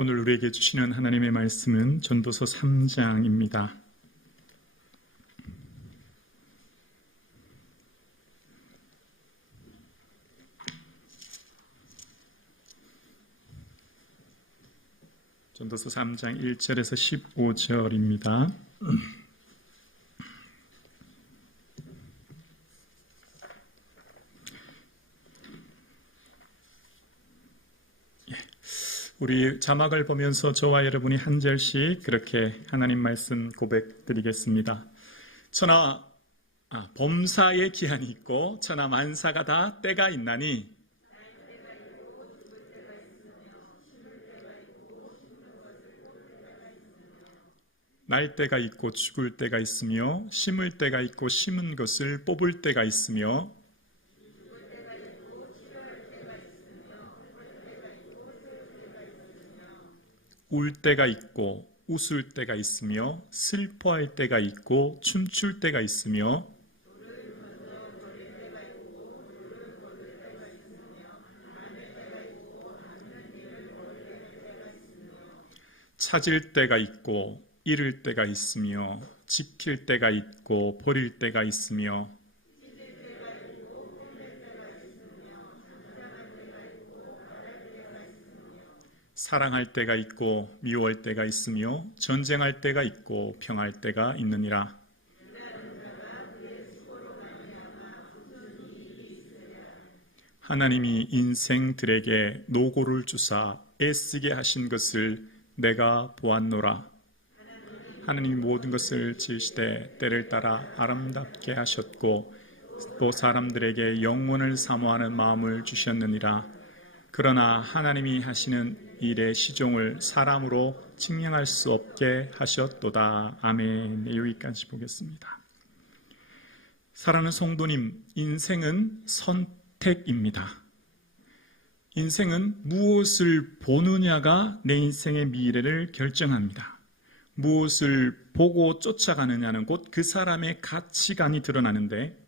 오늘 우리에게 주시는 하나님의 말씀은 전도서 3장입니다. 전도서 3장 1절에서 15절입니다. 우리 자막을 보면서 저와 여러분이 한 절씩 그렇게 하나님 말씀 고백 드리겠습니다. 범사의 기한이 있고 천하 만사가 다 때가 있나니 날 때가 있고 죽을 때가 있으며 심을 때가 있고 심은 것을 뽑을 때가 있으며 울 때가 있고 웃을 때가 있으며 슬퍼할 때가 있고 춤출 때가 있으며 찾을 때가 있고 잃을 때가 있으며 지킬 때가 있고 버릴 때가 있으며 사랑할 때가 있고 미워할 때가 있으며 전쟁할 때가 있고 평할 때가 있느니라. 하나님이 인생들에게 노고를 주사 애쓰게 하신 것을 내가 보았노라. 하나님이 모든 것을 지으시되 때를 따라 아름답게 하셨고 또 사람들에게 영원을 사모하는 마음을 주셨느니라. 그러나 하나님이 하시는 일의 시종을 사람으로 측량할 수 없게 하셨도다. 아멘. 여기까지 보겠습니다. 사랑하는 성도님, 인생은 선택입니다. 인생은 무엇을 보느냐가 내 인생의 미래를 결정합니다. 무엇을 보고 쫓아가느냐는 곧 그 사람의 가치관이 드러나는데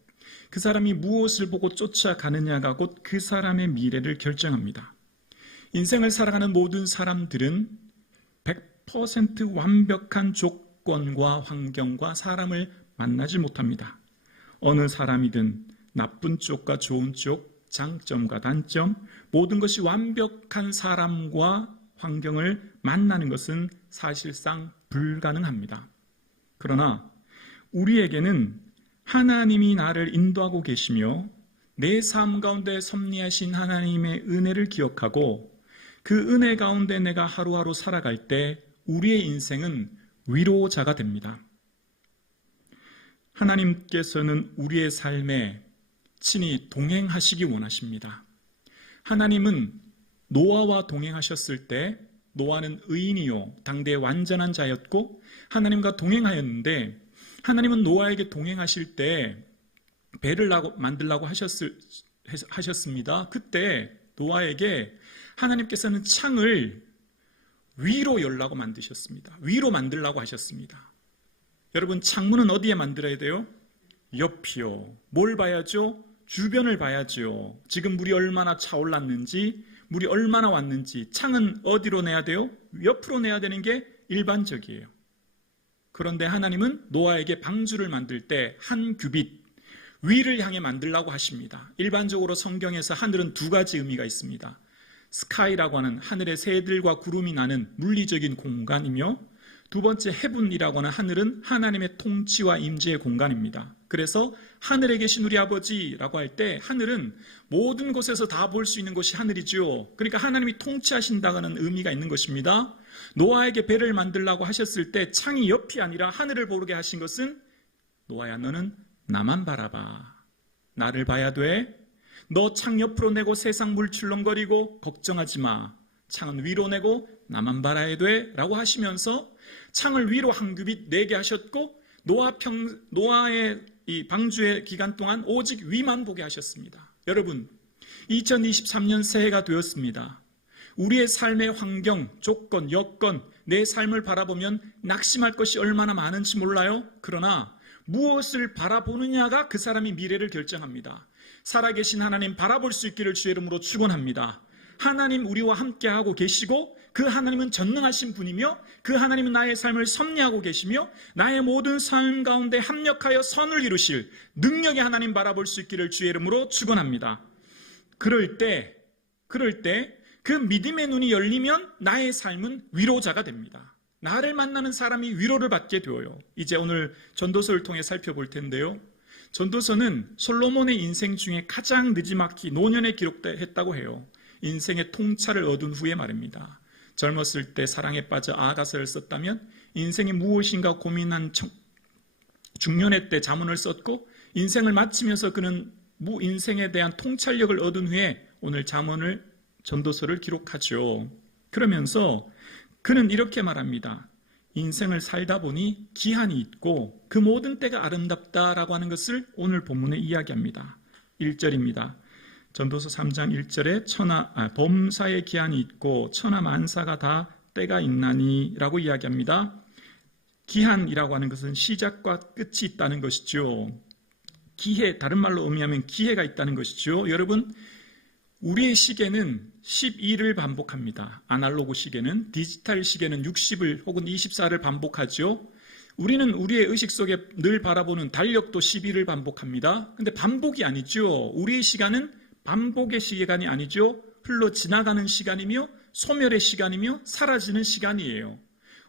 그 사람이 무엇을 보고 쫓아가느냐가 곧 그 사람의 미래를 결정합니다. 인생을 살아가는 모든 사람들은 100% 완벽한 조건과 환경과 사람을 만나지 못합니다. 어느 사람이든 나쁜 쪽과 좋은 쪽, 장점과 단점, 모든 것이 완벽한 사람과 환경을 만나는 것은 사실상 불가능합니다. 그러나 우리에게는 하나님이 나를 인도하고 계시며 내 삶 가운데 섭리하신 하나님의 은혜를 기억하고 그 은혜 가운데 내가 하루하루 살아갈 때 우리의 인생은 위로자가 됩니다. 하나님께서는 우리의 삶에 친히 동행하시기 원하십니다. 하나님은 노아와 동행하셨을 때 노아는 의인이요 당대의 완전한 자였고 하나님과 동행하였는데 하나님은 노아에게 동행하실 때 배를 만들라고 하셨습니다. 그때 노아에게 하나님께서는 창을 위로 열라고 만드셨습니다. 위로 만들라고 하셨습니다. 여러분, 창문은 어디에 만들어야 돼요? 옆이요. 뭘 봐야죠? 주변을 봐야죠. 지금 물이 얼마나 차올랐는지, 물이 얼마나 왔는지. 창은 어디로 내야 돼요? 옆으로 내야 되는 게 일반적이에요. 그런데 하나님은 노아에게 방주를 만들 때 한 규빗 위를 향해 만들라고 하십니다. 일반적으로 성경에서 하늘은 두 가지 의미가 있습니다. 스카이라고 하는 하늘의 새들과 구름이 나는 물리적인 공간이며 두 번째 헤븐이라고 하는 하늘은 하나님의 통치와 임재의 공간입니다. 그래서 하늘에 계신 우리 아버지라고 할 때 하늘은 모든 곳에서 다 볼 수 있는 곳이 하늘이죠. 그러니까 하나님이 통치하신다는 의미가 있는 것입니다. 노아에게 배를 만들라고 하셨을 때 창이 옆이 아니라 하늘을 보게 하신 것은 노아야, 너는 나만 바라봐. 나를 봐야 돼. 너 창 옆으로 내고 세상 물 출렁거리고 걱정하지 마. 창은 위로 내고 나만 바라야 돼. 라고 하시면서 창을 위로 한 규빗 내게 하셨고 노아의 이 방주의 기간 동안 오직 위만 보게 하셨습니다. 여러분, 2023년 새해가 되었습니다. 우리의 삶의 환경, 조건, 여건, 내 삶을 바라보면 낙심할 것이 얼마나 많은지 몰라요? 그러나 무엇을 바라보느냐가 그 사람의 미래를 결정합니다. 살아계신 하나님 바라볼 수 있기를 주의 이름으로 축원합니다. 하나님 우리와 함께하고 계시고 그 하나님은 전능하신 분이며 그 하나님은 나의 삶을 섭리하고 계시며 나의 모든 삶 가운데 합력하여 선을 이루실 능력의 하나님 바라볼 수 있기를 주의 이름으로 축원합니다. 그럴 때 그 믿음의 눈이 열리면 나의 삶은 위로자가 됩니다. 나를 만나는 사람이 위로를 받게 되어요. 이제 오늘 전도서를 통해 살펴볼 텐데요. 전도서는 솔로몬의 인생 중에 가장 느지막이 노년에 기록했다고 해요. 인생의 통찰을 얻은 후에 말입니다. 젊었을 때 사랑에 빠져 아가서를 썼다면 인생이 무엇인가 고민한 중년의 때 잠언을 썼고 인생을 마치면서 그는 인생에 대한 통찰력을 얻은 후에 오늘 잠언을 전도서를 기록하죠. 그러면서 그는 이렇게 말합니다. 인생을 살다 보니 기한이 있고 그 모든 때가 아름답다라고 하는 것을 오늘 본문에 이야기합니다. 1절입니다. 전도서 3장 1절에 범사의 기한이 있고 천하만사가 다 때가 있나니 라고 이야기합니다. 기한이라고 하는 것은 시작과 끝이 있다는 것이죠. 기해, 다른 말로 의미하면 기회가 있다는 것이죠. 여러분, 우리의 시계는 12를 반복합니다. 아날로그 시계는, 디지털 시계는 60을 혹은 24를 반복하죠. 우리는 우리의 의식 속에 늘 바라보는 달력도 12를 반복합니다. 근데 반복이 아니죠. 우리의 시간은 반복의 시간이 아니죠. 흘러 지나가는 시간이며 소멸의 시간이며 사라지는 시간이에요.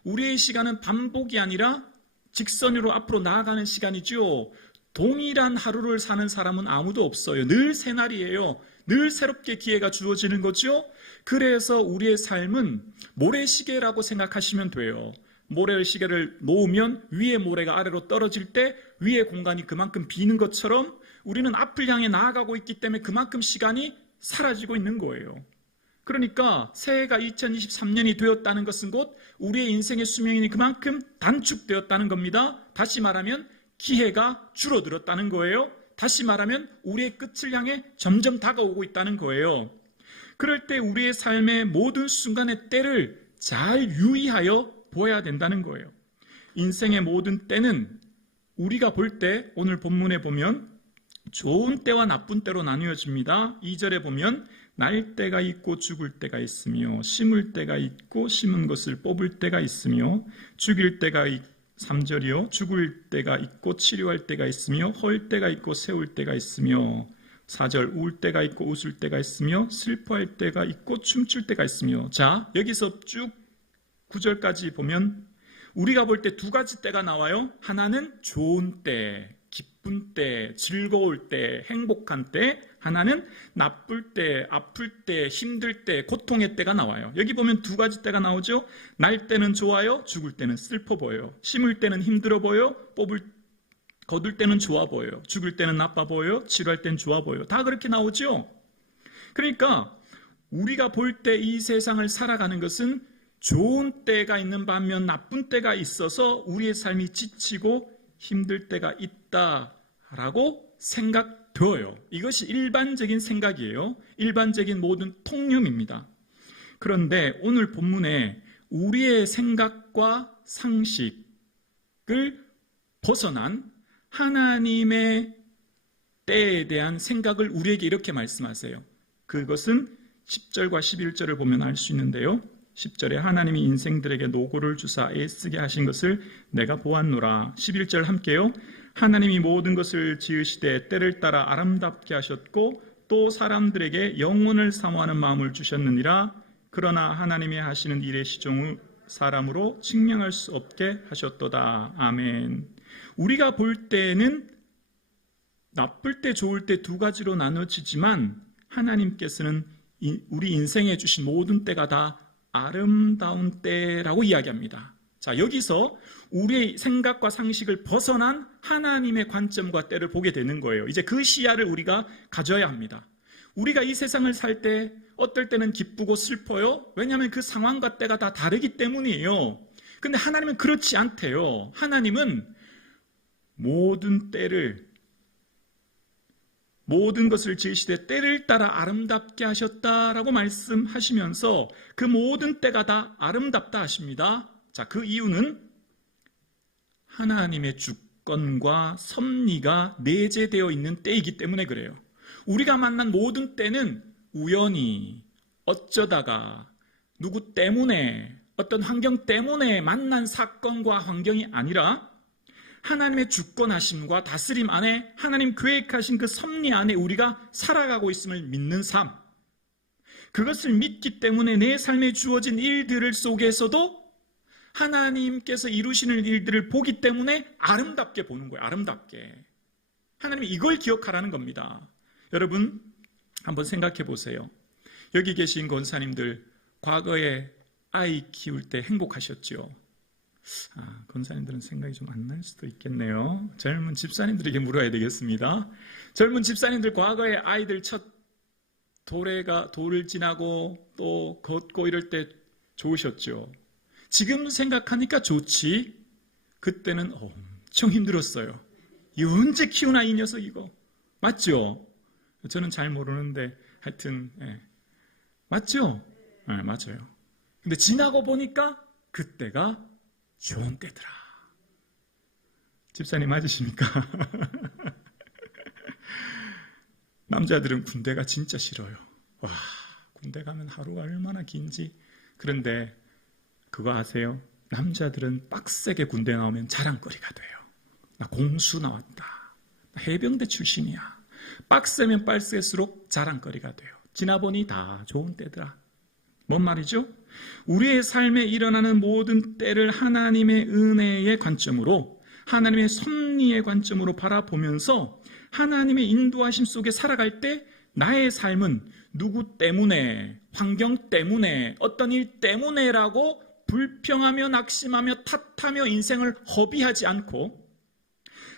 우리의 시간은 반복이 아니라 직선으로 앞으로 나아가는 시간이죠. 동일한 하루를 사는 사람은 아무도 없어요. 늘 새날이에요. 늘 새롭게 기회가 주어지는 거죠. 그래서 우리의 삶은 모래시계라고 생각하시면 돼요. 모래시계를 놓으면 위에 모래가 아래로 떨어질 때 위에 공간이 그만큼 비는 것처럼 우리는 앞을 향해 나아가고 있기 때문에 그만큼 시간이 사라지고 있는 거예요. 그러니까 새해가 2023년이 되었다는 것은 곧 우리의 인생의 수명이 그만큼 단축되었다는 겁니다. 다시 말하면 기회가 줄어들었다는 거예요. 다시 말하면 우리의 끝을 향해 점점 다가오고 있다는 거예요. 그럴 때 우리의 삶의 모든 순간의 때를 잘 유의하여 보아야 된다는 거예요. 인생의 모든 때는 우리가 볼 때 오늘 본문에 보면 좋은 때와 나쁜 때로 나누어집니다. 2절에 보면 날 때가 있고 죽을 때가 있으며 심을 때가 있고 심은 것을 뽑을 때가 있으며 죽일 때가 3절이요. 죽을 때가 있고 치료할 때가 있으며 헐 때가 있고 세울 때가 있으며 4절 울 때가 있고 웃을 때가 있으며 슬퍼할 때가 있고 춤출 때가 있으며 자 여기서 쭉 9절까지 보면 우리가 볼 때 두 가지 때가 나와요. 하나는 좋은 때, 기쁜 때, 즐거울 때, 행복한 때, 하나는 나쁠 때, 아플 때, 힘들 때, 고통의 때가 나와요. 여기 보면 두 가지 때가 나오죠. 날 때는 좋아요, 죽을 때는 슬퍼 보여요. 심을 때는 힘들어 보여요, 거둘 때는 좋아 보여요. 죽을 때는 나빠 보여요, 치료할 때는 좋아 보여요. 다 그렇게 나오죠. 그러니까 우리가 볼 때 이 세상을 살아가는 것은 좋은 때가 있는 반면 나쁜 때가 있어서 우리의 삶이 지치고 힘들 때가 있다라고 생각되어요. 이것이 일반적인 생각이에요. 일반적인 모든 통념입니다. 그런데 오늘 본문에 우리의 생각과 상식을 벗어난 하나님의 때에 대한 생각을 우리에게 이렇게 말씀하세요. 그것은 10절과 11절을 보면 알 수 있는데요. 10절에 하나님이 인생들에게 노고를 주사 애쓰게 하신 것을 내가 보았노라. 11절 함께요. 하나님이 모든 것을 지으시되 때를 따라 아름답게 하셨고 또 사람들에게 영혼을 사모하는 마음을 주셨느니라. 그러나 하나님이 하시는 일의 시종을 사람으로 측량할 수 없게 하셨도다. 아멘. 우리가 볼 때는 나쁠 때 좋을 때 두 가지로 나눠지지만 하나님께서는 우리 인생에 주신 모든 때가 다 아름다운 때라고 이야기합니다. 자, 여기서 우리의 생각과 상식을 벗어난 하나님의 관점과 때를 보게 되는 거예요. 이제 그 시야를 우리가 가져야 합니다. 우리가 이 세상을 살 때 어떨 때는 기쁘고 슬퍼요. 왜냐하면 그 상황과 때가 다 다르기 때문이에요. 근데 하나님은 그렇지 않대요. 하나님은 모든 것을 지으시되 때를 따라 아름답게 하셨다라고 말씀하시면서 그 모든 때가 다 아름답다 하십니다. 자, 그 이유는 하나님의 주권과 섭리가 내재되어 있는 때이기 때문에 그래요. 우리가 만난 모든 때는 우연히, 어쩌다가, 누구 때문에, 어떤 환경 때문에 만난 사건과 환경이 아니라 하나님의 주권하심과 다스림 안에, 하나님 계획하신 그 섭리 안에 우리가 살아가고 있음을 믿는 삶, 그것을 믿기 때문에 내 삶에 주어진 일들 속에서도 하나님께서 이루시는 일들을 보기 때문에 아름답게 보는 거예요. 아름답게. 하나님이 이걸 기억하라는 겁니다. 여러분 한번 생각해 보세요. 여기 계신 권사님들 과거에 아이 키울 때 행복하셨죠? 권사님들은 생각이 좀 안 날 수도 있겠네요. 젊은 집사님들에게 물어야 되겠습니다. 젊은 집사님들 과거에 아이들 첫 돌을 지나고 또 걷고 이럴 때 좋으셨죠? 지금 생각하니까 좋지, 그때는 엄청 힘들었어요. 이 언제 키우나 이 녀석 이거. 맞죠? 저는 잘 모르는데 하여튼 맞죠? 맞아요. 근데 지나고 보니까 그때가 좋은 때더라. 집사님 맞으십니까? 남자들은 군대가 진짜 싫어요. 와, 군대 가면 하루가 얼마나 긴지. 그런데 그거 아세요? 남자들은 빡세게 군대 나오면 자랑거리가 돼요. 나 공수 나왔다. 나 해병대 출신이야. 빡세면 빡셀수록 자랑거리가 돼요. 지나보니 다 좋은 때더라. 뭔 말이죠? 우리의 삶에 일어나는 모든 때를 하나님의 은혜의 관점으로, 하나님의 섭리의 관점으로 바라보면서 하나님의 인도하심 속에 살아갈 때 나의 삶은 누구 때문에, 환경 때문에, 어떤 일 때문에라고 불평하며 낙심하며 탓하며 인생을 허비하지 않고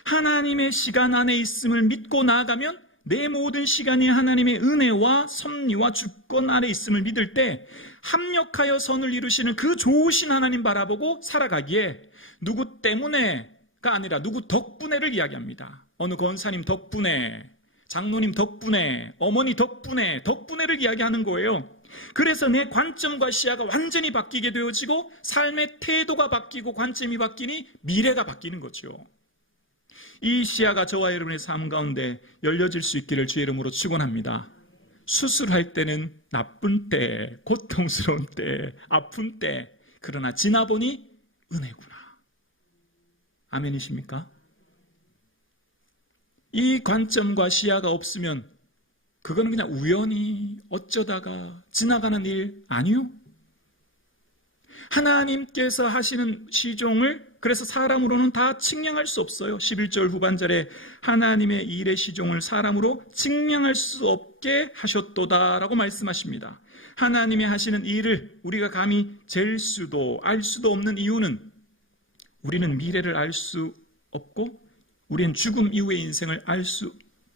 하나님의 시간 안에 있음을 믿고 나아가면 내 모든 시간이 하나님의 은혜와 섭리와 주권 아래 있음을 믿을 때 합력하여 선을 이루시는 그 좋으신 하나님 바라보고 살아가기에 누구 때문에가 아니라 누구 덕분에를 이야기합니다. 어느 권사님 덕분에, 장로님 덕분에, 어머니 덕분에를 이야기하는 거예요. 그래서 내 관점과 시야가 완전히 바뀌게 되어지고 삶의 태도가 바뀌고 관점이 바뀌니 미래가 바뀌는 거죠. 이 시야가 저와 여러분의 삶 가운데 열려질 수 있기를 주의 이름으로 축원합니다. 수술할 때는 나쁜 때, 고통스러운 때, 아픈 때, 그러나 지나보니 은혜구나. 아멘이십니까? 이 관점과 시야가 없으면 그건 그냥 우연히 어쩌다가 지나가는 일 아니요? 하나님께서 하시는 시종을 그래서 사람으로는 다 측량할 수 없어요. 11절 후반절에 하나님의 일의 시종을 사람으로 측량할 수 없게 하셨도다라고 말씀하십니다. 하나님이 하시는 일을 우리가 감히 잴 수도 알 수도 없는 이유는 우리는 미래를 알 수 없고 우리는 죽음 이후의 인생을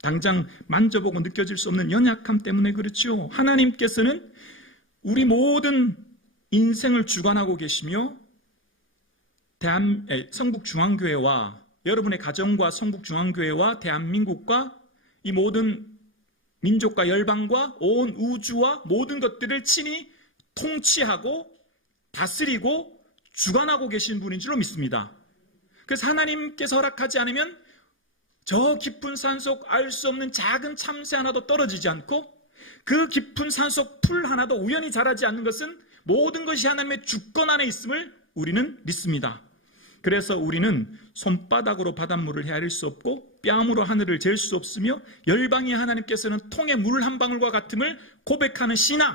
당장 만져보고 느껴질 수 없는 연약함 때문에 그렇죠. 하나님께서는 우리 모든 인생을 주관하고 계시며 성북중앙교회와 여러분의 가정과 성북중앙교회와 대한민국과 이 모든 민족과 열방과 온 우주와 모든 것들을 친히 통치하고 다스리고 주관하고 계신 분인 줄로 믿습니다. 그래서 하나님께서 허락하지 않으면 저 깊은 산속 알 수 없는 작은 참새 하나도 떨어지지 않고 그 깊은 산속 풀 하나도 우연히 자라지 않는 것은 모든 것이 하나님의 주권 안에 있음을 우리는 믿습니다. 그래서 우리는 손바닥으로 바닷물을 헤아릴 수 없고 뺨으로 하늘을 잴 수 없으며 열방의 하나님께서는 통에 물 한 방울과 같음을 고백하는 신앙,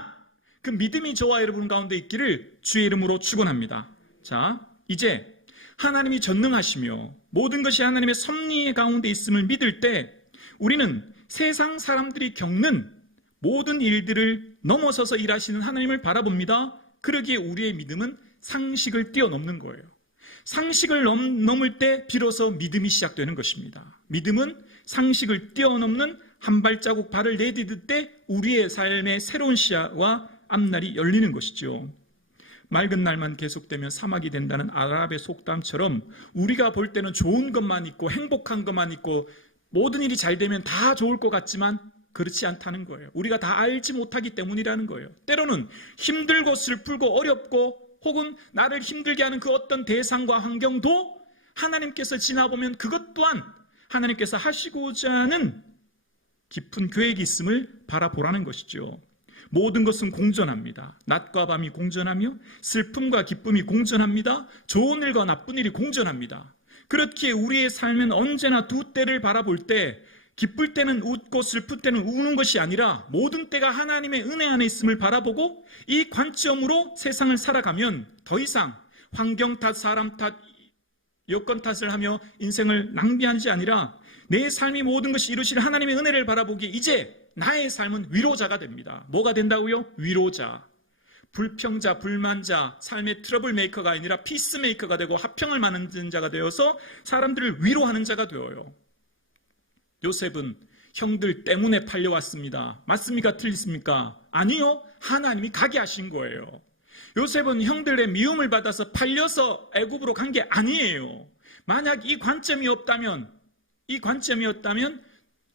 그 믿음이 저와 여러분 가운데 있기를 주의 이름으로 축원합니다. 자, 이제 하나님이 전능하시며 모든 것이 하나님의 섭리 가운데 있음을 믿을 때 우리는 세상 사람들이 겪는 모든 일들을 넘어서서 일하시는 하나님을 바라봅니다. 그러기에 우리의 믿음은 상식을 뛰어넘는 거예요. 상식을 넘을 때 비로소 믿음이 시작되는 것입니다. 믿음은 상식을 뛰어넘는 한 발자국 발을 내디딜 때 우리의 삶의 새로운 시야와 앞날이 열리는 것이죠. 맑은 날만 계속되면 사막이 된다는 아랍의 속담처럼 우리가 볼 때는 좋은 것만 있고 행복한 것만 있고 모든 일이 잘 되면 다 좋을 것 같지만 그렇지 않다는 거예요. 우리가 다 알지 못하기 때문이라는 거예요. 때로는 힘들고 슬프고 어렵고 혹은 나를 힘들게 하는 그 어떤 대상과 환경도 하나님께서 지나보면 그것 또한 하나님께서 하시고자 하는 깊은 계획이 있음을 바라보라는 것이죠. 모든 것은 공존합니다. 낮과 밤이 공존하며 슬픔과 기쁨이 공존합니다. 좋은 일과 나쁜 일이 공존합니다. 그렇기에 우리의 삶은 언제나 두 때를 바라볼 때 기쁠 때는 웃고 슬플 때는 우는 것이 아니라 모든 때가 하나님의 은혜 안에 있음을 바라보고 이 관점으로 세상을 살아가면 더 이상 환경 탓, 사람 탓, 여건 탓을 하며 인생을 낭비하지 아니라 내 삶이 모든 것이 이루실 하나님의 은혜를 바라보기에 이제 나의 삶은 위로자가 됩니다. 뭐가 된다고요? 위로자. 불평자, 불만자, 삶의 트러블 메이커가 아니라 피스 메이커가 되고 화평을 만드는 자가 되어서 사람들을 위로하는 자가 되어요. 요셉은 형들 때문에 팔려왔습니다. 맞습니까? 틀리십니까? 아니요. 하나님이 가게 하신 거예요. 요셉은 형들의 미움을 받아서 팔려서 애굽으로 간 게 아니에요. 만약 이 관점이었다면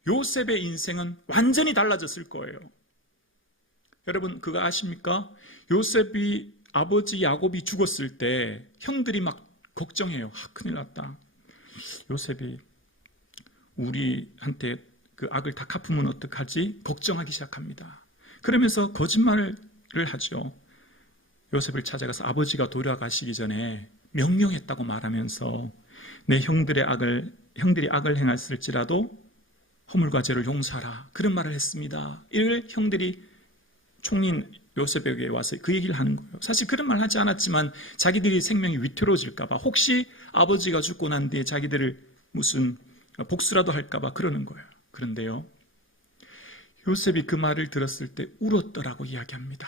요셉의 인생은 완전히 달라졌을 거예요. 여러분 그거 아십니까? 요셉이 아버지 야곱이 죽었을 때 형들이 막 걱정해요. 큰일 났다. 요셉이 우리한테 그 악을 다 갚으면 어떡하지? 걱정하기 시작합니다. 그러면서 거짓말을 하죠. 요셉을 찾아가서 아버지가 돌아가시기 전에 명령했다고 말하면서 내 형들이 악을 행했을지라도 허물과 죄를 용서하라. 그런 말을 했습니다. 이를 형들이 총리인 요셉에게 와서 그 얘기를 하는 거예요. 사실 그런 말 하지 않았지만 자기들이 생명이 위태로워질까 봐 혹시 아버지가 죽고 난 뒤에 자기들을 무슨 복수라도 할까 봐 그러는 거예요. 그런데요. 요셉이 그 말을 들었을 때 울었더라고 이야기합니다.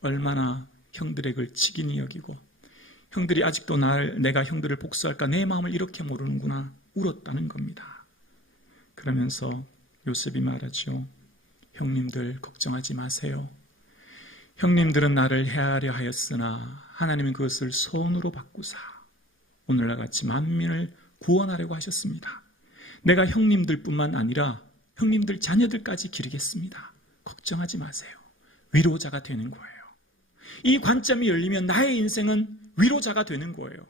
얼마나 형들의 걸 치긴히 여기고 형들이 아직도 내가 형들을 복수할까 내 마음을 이렇게 모르는구나 울었다는 겁니다. 그러면서 요셉이 말하죠. 형님들 걱정하지 마세요. 형님들은 나를 해하려 하였으나 하나님은 그것을 선으로 바꾸사 오늘날 같이 만민을 구원하려고 하셨습니다. 내가 형님들뿐만 아니라 형님들 자녀들까지 기르겠습니다. 걱정하지 마세요. 위로자가 되는 거예요. 이 관점이 열리면 나의 인생은 위로자가 되는 거예요.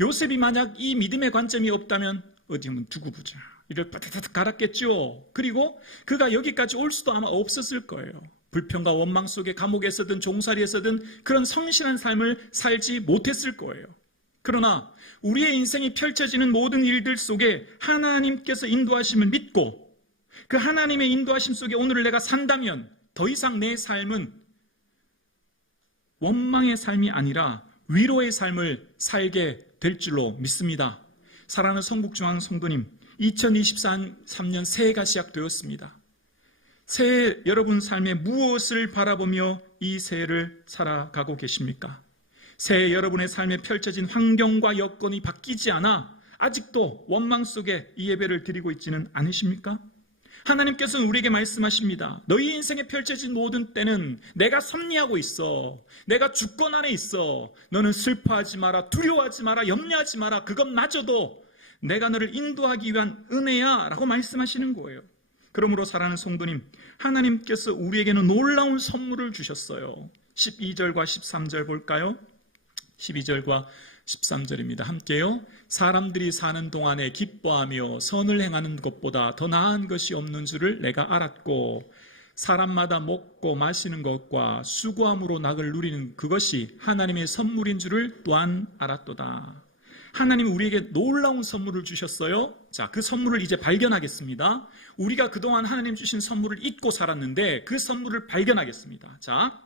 요셉이 만약 이 믿음의 관점이 없다면 어디 한번 두고 보자 이를 빠다닥 갈았겠죠. 그리고 그가 여기까지 올 수도 아마 없었을 거예요. 불평과 원망 속에 감옥에서든 종살이에서든 그런 성실한 삶을 살지 못했을 거예요. 그러나 우리의 인생이 펼쳐지는 모든 일들 속에 하나님께서 인도하심을 믿고 그 하나님의 인도하심 속에 오늘을 내가 산다면 더 이상 내 삶은 원망의 삶이 아니라 위로의 삶을 살게 될 줄로 믿습니다. 사랑하는 성북중앙 성도님, 2023년 새해가 시작되었습니다. 새해 여러분 삶에 무엇을 바라보며 이 새해를 살아가고 계십니까? 새해 여러분의 삶에 펼쳐진 환경과 여건이 바뀌지 않아 아직도 원망 속에 이 예배를 드리고 있지는 않으십니까? 하나님께서는 우리에게 말씀하십니다. 너희 인생에 펼쳐진 모든 때는 내가 섭리하고 있어. 내가 주권 안에 있어. 너는 슬퍼하지 마라. 두려워하지 마라. 염려하지 마라. 그것마저도 내가 너를 인도하기 위한 은혜야 라고 말씀하시는 거예요. 그러므로 사랑하는 성도님, 하나님께서 우리에게는 놀라운 선물을 주셨어요. 12절과 13절 볼까요? 12절과 13절입니다. 함께요. 사람들이 사는 동안에 기뻐하며 선을 행하는 것보다 더 나은 것이 없는 줄을 내가 알았고 사람마다 먹고 마시는 것과 수고함으로 낙을 누리는 그것이 하나님의 선물인 줄을 또한 알았도다. 하나님은 우리에게 놀라운 선물을 주셨어요. 자, 그 선물을 이제 발견하겠습니다. 우리가 그동안 하나님 주신 선물을 잊고 살았는데 그 선물을 발견하겠습니다. 자,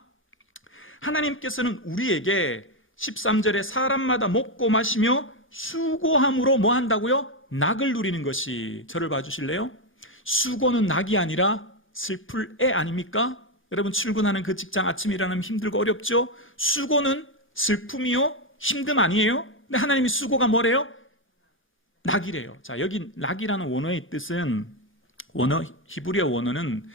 하나님께서는 우리에게 13절에 사람마다 먹고 마시며 수고함으로 뭐 한다고요? 낙을 누리는 것이, 저를 봐주실래요? 수고는 낙이 아니라 슬플 애 아닙니까? 여러분 출근하는 그 직장 아침 일하면 힘들고 어렵죠? 수고는 슬픔이요? 힘듦 아니에요? 근데 하나님이 수고가 뭐래요? 낙이래요. 자, 여기 낙이라는 원어의 뜻은 히브리어 원어는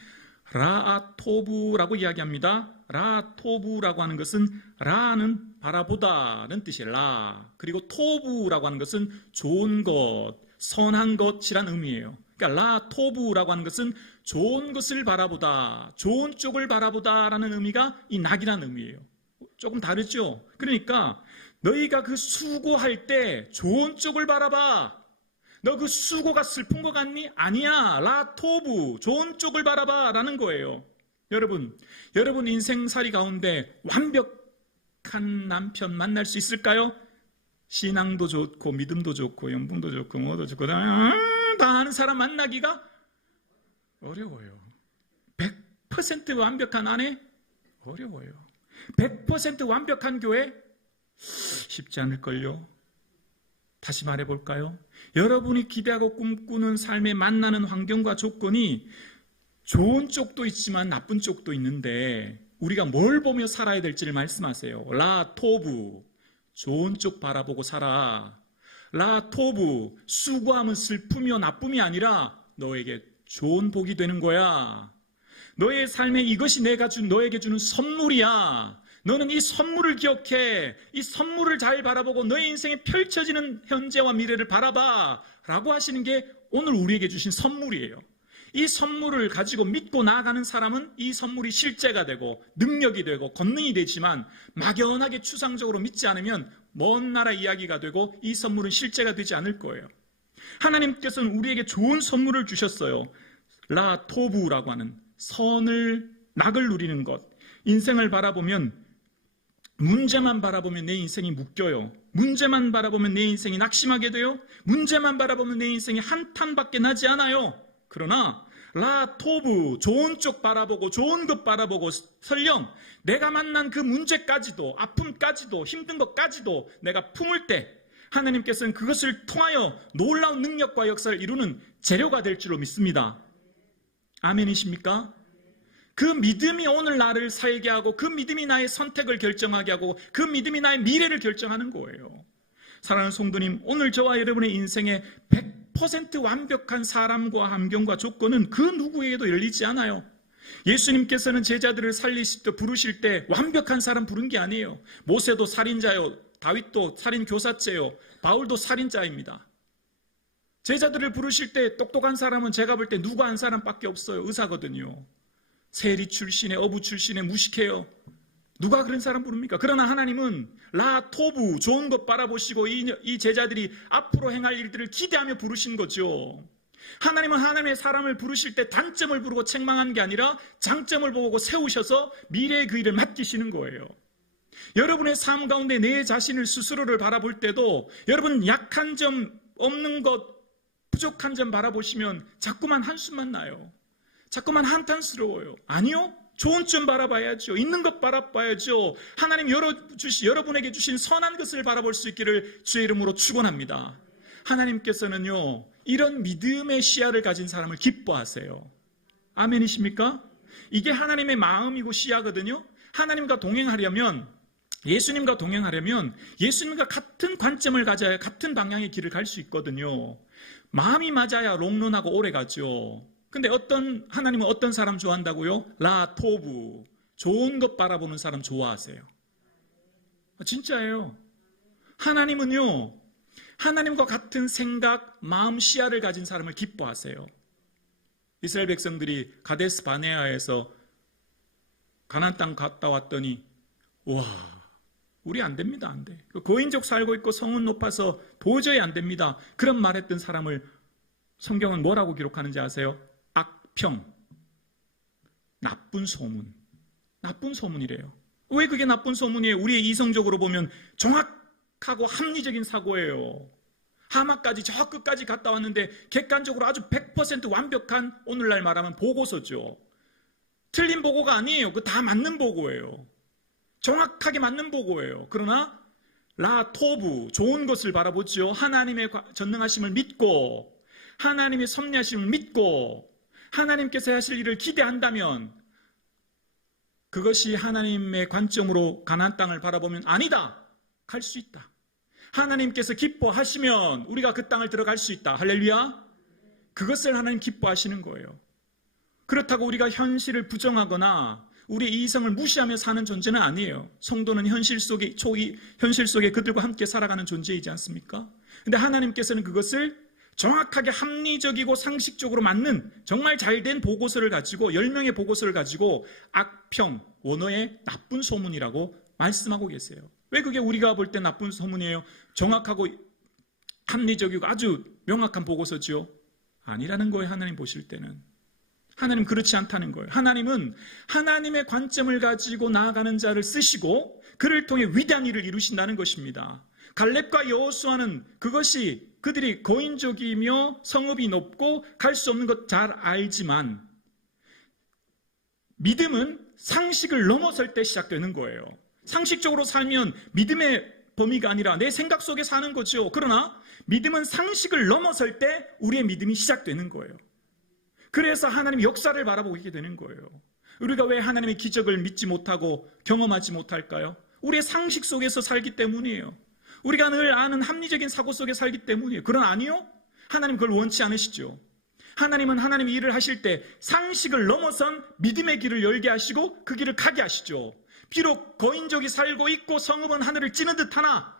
라아토브라고 이야기합니다. 라토브라고 하는 것은 라는 바라보다는 뜻이에요. 라. 그리고 토브라고 하는 것은 좋은 것, 선한 것이란 의미예요. 그러니까 라토브라고 하는 것은 좋은 것을 바라보다, 좋은 쪽을 바라보다라는 의미가 이 낙이라는 의미예요. 조금 다르죠? 그러니까 너희가 그 수고할 때 좋은 쪽을 바라봐. 너 그 수고가 슬픈 것 같니? 아니야. 라토브, 좋은 쪽을 바라봐 라는 거예요. 여러분 인생살이 가운데 완벽한 남편 만날 수 있을까요? 신앙도 좋고 믿음도 좋고 연봉도 좋고 뭐도 좋고 다 아는 사람 만나기가 어려워요. 100% 완벽한 아내? 어려워요. 100% 완벽한 교회? 쉽지 않을걸요. 다시 말해볼까요? 여러분이 기대하고 꿈꾸는 삶에 만나는 환경과 조건이 좋은 쪽도 있지만 나쁜 쪽도 있는데 우리가 뭘 보며 살아야 될지를 말씀하세요. 라토부, 좋은 쪽 바라보고 살아. 라토부, 수고하면 슬픔이요 나쁨이 아니라 너에게 좋은 복이 되는 거야. 너의 삶에 이것이 내가 너에게 주는 선물이야. 너는 이 선물을 기억해. 이 선물을 잘 바라보고 너의 인생에 펼쳐지는 현재와 미래를 바라봐 라고 하시는 게 오늘 우리에게 주신 선물이에요. 이 선물을 가지고 믿고 나아가는 사람은 이 선물이 실제가 되고 능력이 되고 권능이 되지만 막연하게 추상적으로 믿지 않으면 먼 나라 이야기가 되고 이 선물은 실제가 되지 않을 거예요. 하나님께서는 우리에게 좋은 선물을 주셨어요. 라토부라고 하는 선을 낙을 누리는 것. 인생을 바라보면 문제만 바라보면 내 인생이 묶여요. 문제만 바라보면 내 인생이 낙심하게 돼요. 문제만 바라보면 내 인생이 한탄밖에 나지 않아요. 그러나 라토부, 좋은 쪽 바라보고 좋은 것 바라보고 설령 내가 만난 그 문제까지도 아픔까지도 힘든 것까지도 내가 품을 때 하나님께서는 그것을 통하여 놀라운 능력과 역사를 이루는 재료가 될 줄로 믿습니다. 아멘이십니까? 그 믿음이 오늘 나를 살게 하고 그 믿음이 나의 선택을 결정하게 하고 그 믿음이 나의 미래를 결정하는 거예요. 사랑하는 성도님, 오늘 저와 여러분의 인생에 100% 완벽한 사람과 환경과 조건은 그 누구에게도 열리지 않아요. 예수님께서는 제자들을 살리실 때 부르실 때 완벽한 사람 부른 게 아니에요. 모세도 살인자요, 다윗도 살인교사죄요, 바울도 살인자입니다. 제자들을 부르실 때 똑똑한 사람은 제가 볼 때 누가 한 사람밖에 없어요. 의사거든요. 세리 출신의 어부 출신의 무식해요. 누가 그런 사람 부릅니까? 그러나 하나님은 라토부, 좋은 것 바라보시고 이 제자들이 앞으로 행할 일들을 기대하며 부르신 거죠. 하나님은 하나님의 사람을 부르실 때 단점을 부르고 책망한 게 아니라 장점을 보고 세우셔서 미래의 그 일을 맡기시는 거예요. 여러분의 삶 가운데 내 자신을 스스로를 바라볼 때도 여러분 약한 점, 없는 것, 부족한 점 바라보시면 자꾸만 한숨만 나요. 자꾸만 한탄스러워요. 아니요. 좋은 점 바라봐야죠. 있는 것 바라봐야죠. 하나님 여러분에게 주신 선한 것을 바라볼 수 있기를 주의 이름으로 축원합니다. 하나님께서는요, 이런 믿음의 시야를 가진 사람을 기뻐하세요. 아멘이십니까? 이게 하나님의 마음이고 시야거든요. 하나님과 동행하려면, 예수님과 동행하려면 예수님과 같은 관점을 가져야 같은 방향의 길을 갈 수 있거든요. 마음이 맞아야 롱런하고 오래 가죠. 근데 하나님은 어떤 사람 좋아한다고요? 라토부, 좋은 것 바라보는 사람 좋아하세요. 진짜예요. 하나님은요, 하나님과 같은 생각, 마음, 시야를 가진 사람을 기뻐하세요. 이스라엘 백성들이 가데스 바네아에서 가나안 땅 갔다 왔더니 와, 우리 안 됩니다. 안 돼. 고인족 살고 있고 성은 높아서 도저히 안 됩니다. 그런 말했던 사람을 성경은 뭐라고 기록하는지 아세요? 악평, 나쁜 소문. 나쁜 소문이래요. 왜 그게 나쁜 소문이에요? 우리의 이성적으로 보면 정확하고 합리적인 사고예요. 하마까지 저 끝까지 갔다 왔는데 객관적으로 아주 100% 완벽한, 오늘날 말하면 보고서죠. 틀린 보고가 아니에요. 그거 다 맞는 보고예요. 정확하게 맞는 보고예요. 그러나 라토부, 좋은 것을 바라보죠. 하나님의 전능하심을 믿고 하나님의 섭리하심을 믿고 하나님께서 하실 일을 기대한다면 그것이 하나님의 관점으로 가나안 땅을 바라보면 아니다, 갈 수 있다. 하나님께서 기뻐하시면 우리가 그 땅을 들어갈 수 있다. 할렐루야. 그것을 하나님 기뻐하시는 거예요. 그렇다고 우리가 현실을 부정하거나 우리 이성을 무시하며 사는 존재는 아니에요. 성도는 현실 속에 그들과 함께 살아가는 존재이지 않습니까? 근데 하나님께서는 그것을 정확하게 합리적이고 상식적으로 맞는 정말 잘된 보고서를 가지고 10명의 보고서를 가지고 악평, 원어의 나쁜 소문이라고 말씀하고 계세요. 왜 그게 우리가 볼 때 나쁜 소문이에요? 정확하고 합리적이고 아주 명확한 보고서죠. 아니라는 거예요. 하나님 보실 때는. 하나님 그렇지 않다는 거예요. 하나님은 하나님의 관점을 가지고 나아가는 자를 쓰시고 그를 통해 위대한 일을 이루신다는 것입니다. 갈렙과 여호수아는 그것이 그들이 거인족이며 성읍이 높고 갈 수 없는 것 잘 알지만 믿음은 상식을 넘어설 때 시작되는 거예요. 상식적으로 살면 믿음의 범위가 아니라 내 생각 속에 사는 거죠. 그러나 믿음은 상식을 넘어설 때 우리의 믿음이 시작되는 거예요. 그래서 하나님의 역사를 바라보게 되는 거예요. 우리가 왜 하나님의 기적을 믿지 못하고 경험하지 못할까요? 우리의 상식 속에서 살기 때문이에요. 우리가 늘 아는 합리적인 사고 속에 살기 때문이에요. 그러나 아니요? 하나님 그걸 원치 않으시죠. 하나님은 하나님이 일을 하실 때 상식을 넘어선 믿음의 길을 열게 하시고 그 길을 가게 하시죠. 비록 거인족이 살고 있고 성읍은 하늘을 찌는 듯하나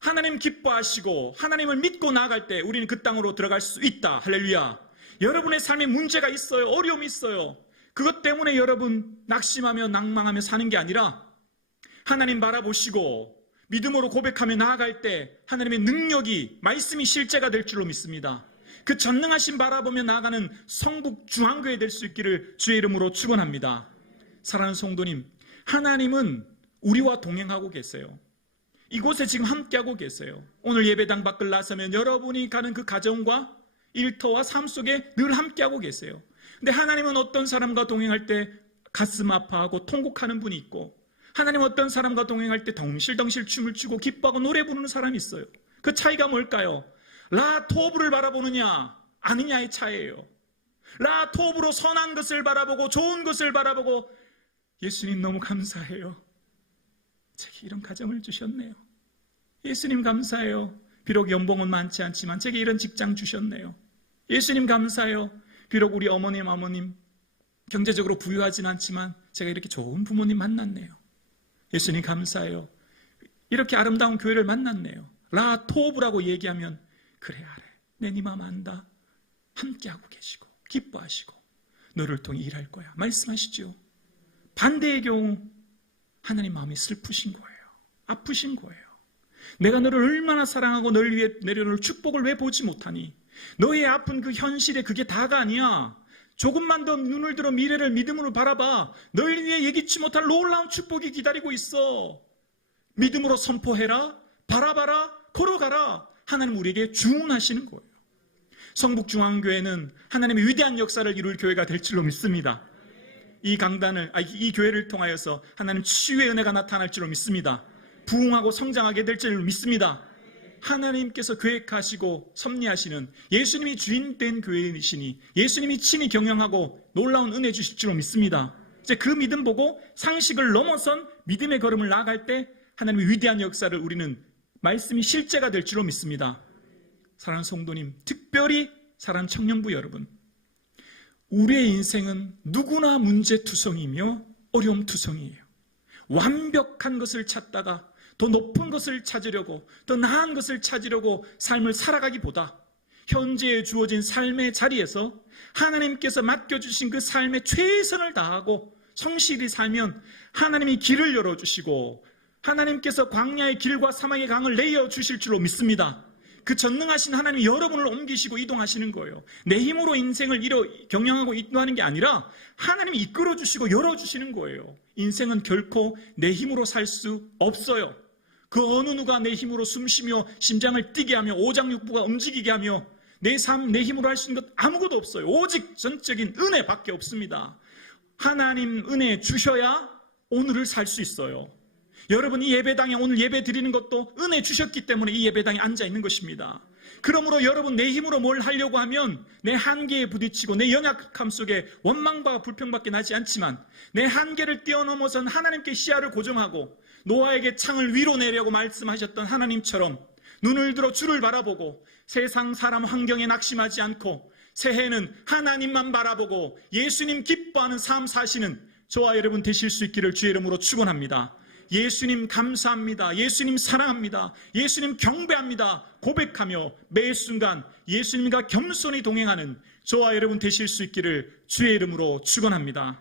하나님 기뻐하시고 하나님을 믿고 나아갈 때 우리는 그 땅으로 들어갈 수 있다. 할렐루야. 여러분의 삶에 문제가 있어요. 어려움이 있어요. 그것 때문에 여러분 낙심하며 낭망하며 사는 게 아니라 하나님 바라보시고 믿음으로 고백하며 나아갈 때 하나님의 능력이 말씀이 실제가 될 줄로 믿습니다. 그 전능하신 바라보며 나아가는 성북 중앙교회 될 수 있기를 주의 이름으로 축원합니다. 사랑하는 성도님, 하나님은 우리와 동행하고 계세요. 이곳에 지금 함께하고 계세요. 오늘 예배당 밖을 나서면 여러분이 가는 그 가정과 일터와 삶 속에 늘 함께하고 계세요. 근데 하나님은 어떤 사람과 동행할 때 가슴 아파하고 통곡하는 분이 있고 하나님 어떤 사람과 동행할 때 덩실덩실 춤을 추고 기뻐하고 노래 부르는 사람이 있어요. 그 차이가 뭘까요? 라토브를 바라보느냐 아느냐의 차이예요. 라토브로 선한 것을 바라보고 좋은 것을 바라보고 예수님 너무 감사해요. 제게 이런 가정을 주셨네요. 예수님 감사해요. 비록 연봉은 많지 않지만 제게 이런 직장 주셨네요. 예수님 감사해요. 비록 우리 어머님 아버님 경제적으로 부유하진 않지만 제가 이렇게 좋은 부모님 만났네요. 예수님 감사해요. 이렇게 아름다운 교회를 만났네요. 라토브라고 얘기하면 그래 아래 내 네 마음 안다. 함께하고 계시고 기뻐하시고 너를 통해 일할 거야 말씀하시죠. 반대의 경우 하나님 마음이 슬프신 거예요. 아프신 거예요. 내가 너를 얼마나 사랑하고 너를 위해 내려놓을 축복을 왜 보지 못하니? 너의 아픈 그 현실에 그게 다가 아니야. 조금만 더 눈을 들어 미래를 믿음으로 바라봐. 너를 위해 예기치 못할 놀라운 축복이 기다리고 있어. 믿음으로 선포해라. 바라봐라. 걸어가라. 하나님 우리에게 주문하시는 거예요. 성북중앙교회는 하나님의 위대한 역사를 이룰 교회가 될 줄로 믿습니다. 이 교회를 통하여서 하나님 치유의 은혜가 나타날 줄로 믿습니다. 부흥하고 성장하게 될 줄로 믿습니다. 하나님께서 계획하시고 섭리하시는 예수님이 주인된 교회이시니 예수님이 친히 경영하고 놀라운 은혜 주실 줄로 믿습니다. 이제 그 믿음 보고 상식을 넘어선 믿음의 걸음을 나아갈 때 하나님의 위대한 역사를 우리는 말씀이 실제가 될 줄로 믿습니다. 사랑하는 성도님, 특별히 사랑하는 청년부 여러분, 우리의 인생은 누구나 문제투성이며 어려움투성이에요. 완벽한 것을 찾다가 더 높은 것을 찾으려고 더 나은 것을 찾으려고 삶을 살아가기보다 현재에 주어진 삶의 자리에서 하나님께서 맡겨주신 그 삶에 최선을 다하고 성실히 살면 하나님이 길을 열어주시고 하나님께서 광야의 길과 사막의 강을 내어주실 줄로 믿습니다. 그 전능하신 하나님이 여러분을 옮기시고 이동하시는 거예요. 내 힘으로 인생을 경영하고 인도하는 게 아니라 하나님이 이끌어주시고 열어주시는 거예요. 인생은 결코 내 힘으로 살 수 없어요. 그 어느 누가 내 힘으로 숨쉬며 심장을 뛰게 하며 오장육부가 움직이게 하며 내 삶, 내 힘으로 할 수 있는 것 아무것도 없어요. 오직 전적인 은혜밖에 없습니다. 하나님 은혜 주셔야 오늘을 살 수 있어요. 여러분 이 예배당에 오늘 예배 드리는 것도 은혜 주셨기 때문에 이 예배당에 앉아 있는 것입니다. 그러므로 여러분 내 힘으로 뭘 하려고 하면 내 한계에 부딪히고 내 연약함 속에 원망과 불평밖에 나지 않지만 내 한계를 뛰어넘어선 하나님께 시야를 고정하고 노아에게 창을 위로 내려고 말씀하셨던 하나님처럼 눈을 들어 주를 바라보고 세상 사람 환경에 낙심하지 않고 새해는 하나님만 바라보고 예수님 기뻐하는 삶 사시는 저와 여러분 되실 수 있기를 주의 이름으로 축원합니다. 예수님 감사합니다. 예수님 사랑합니다. 예수님 경배합니다. 고백하며 매 순간 예수님과 겸손히 동행하는 저와 여러분 되실 수 있기를 주의 이름으로 축원합니다.